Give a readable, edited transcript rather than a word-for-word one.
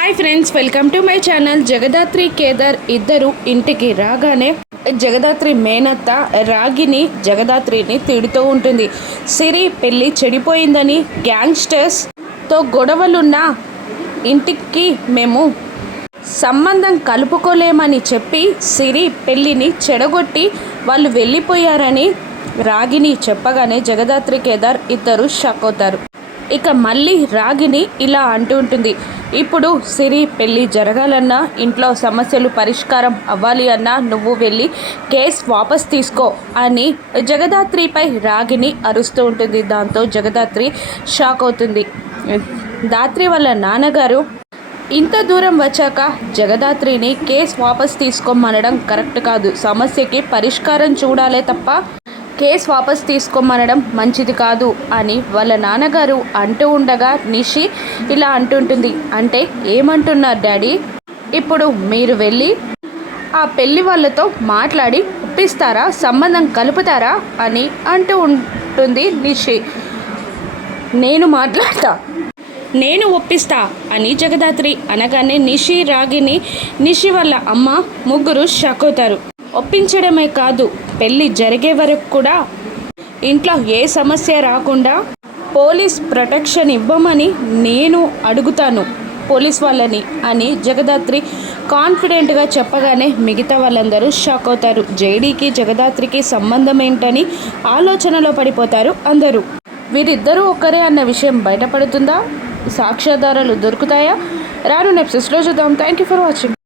Hi friends, welcome to my channel. Jagadhatri Kedar ఇద్దరు ఇంటికి రాగానే జగదాత్రి మేనత్త జగదాత్రిని తిడుతూ ఉంటుంది. సిరి పెళ్ళి చెడిపోయిందని, గ్యాంగ్స్టర్స్తో గొడవలున్న ఇంటికి మేము సంబంధం కలుపుకోలేమని చెప్పి సిరి పెళ్ళిని చెడగొట్టి వాళ్ళు వెళ్ళిపోయారని రాగిని చెప్పగానే జగదాత్రి కేదార్ ఇద్దరు షాక్ అవుతారు. ఇక మళ్ళీ రాగిని ఇలా అంటూ ఉంటుంది, ఇప్పుడు సిరి పెళ్ళి జరగాలన్నా, ఇంట్లో సమస్యలు పరిష్కారం అవ్వాలి అన్నా నువ్వు వెళ్ళి కేసు వాపస్ తీసుకో అని జగదాత్రిపై రాగిని అరుస్తూ ఉంటుంది. దాంతో జగదాత్రి షాక్ అవుతుంది. దాత్రి వాళ్ళ నాన్నగారు ఇంత దూరం వచ్చాక జగదాత్రిని కేసు వాపస్ తీసుకోమనడం కరెక్ట్ కాదు, సమస్యకి పరిష్కారం చూడాలే తప్ప కేసు వాపస్ తీసుకోమనడం మంచిది కాదు అని వాళ్ళ నాన్నగారు అంటూ ఉండగా నిషి ఇలా అంటుంటుంది. అంటే ఏమంటున్నారు డాడీ? ఇప్పుడు మీరు వెళ్ళి ఆ పెళ్ళి వాళ్ళతో మాట్లాడి ఒప్పిస్తారా, సంబంధం కలుపుతారా అని అంటూ ఉంటుంది నిషి. నేను మాట్లాడతా, నేను ఒప్పిస్తా అని జగదాత్రి అనగానే నిషి వాళ్ళ అమ్మ ముగ్గురు షాక్ అవుతారు. ఒప్పించడమే కాదు, పెళ్ళి జరిగే వరకు కూడా ఇంట్లో ఏ సమస్య రాకుండా పోలీస్ ప్రొటెక్షన్ ఇవ్వమని నేను అడుగుతాను పోలీస్ వాళ్ళని అని జగదాత్రి కాన్ఫిడెంట్గా చెప్పగానే మిగతా వాళ్ళందరూ షాక్ అవుతారు. జేడీకి జగదాత్రికి సంబంధం ఏంటని ఆలోచనలో పడిపోతారు అందరూ. వీరిద్దరూ ఒక్కరే అన్న విషయం బయటపడుతుందా? సాక్ష్యాధారాలు దొరుకుతాయా? రాను ఎపిసోడ్స్లో చూద్దాం. Thank you for watching.